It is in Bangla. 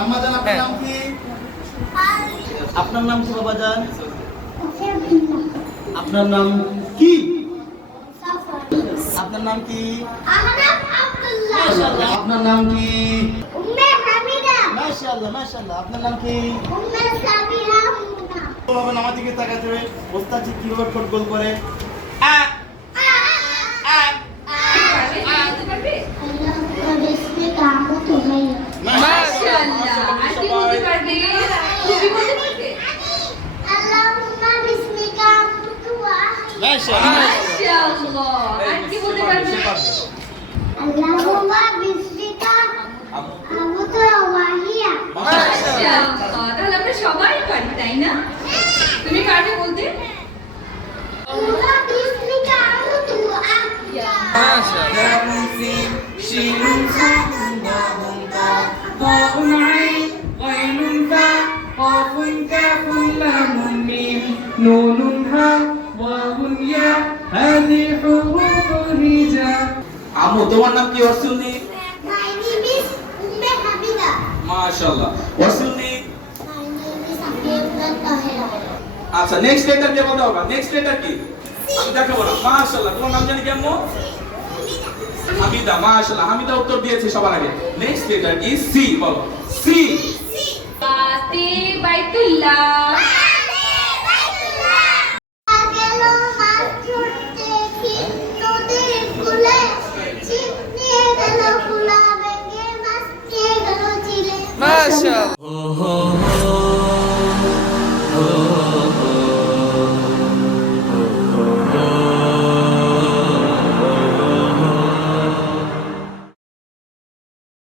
আম্মা জান আপনার নাম কি? আপনার নাম কি বাবা জান? আপনার নাম কি? আপনার নাম কি? মাশাআল্লাহ। আপনার নাম কি? মাশাআল্লাহ মাশাআল্লাহ। আপনার নাম কি? বাবা আমার দিকে তাকাতে হবে। ওস্তাদ ঠিক কিভাবে ঠোঁট গোল করে? তাহলে আমরা সবাই পারি, তাই না? তুমি পারবে বলতে? আম্মু তোমার নাম কি অর্সুনি? মাশাআল্লাহ। অর্সুনি আচ্ছা নেক্সট লেটার কে বলতে হবে? নেক্সট লেটার কি? আমি দেখাবো না। মাশাআল্লাহ। তোমার নাম জানি কি আম্মু? হামিদা। মাশাআল্লাহ। হামিদা উত্তর দিয়েছে সবার আগে। নেক্সট লেটার কি? সি বলো। সি। বাতে বাইতুল্লাহ। মাশাআল্লাহ।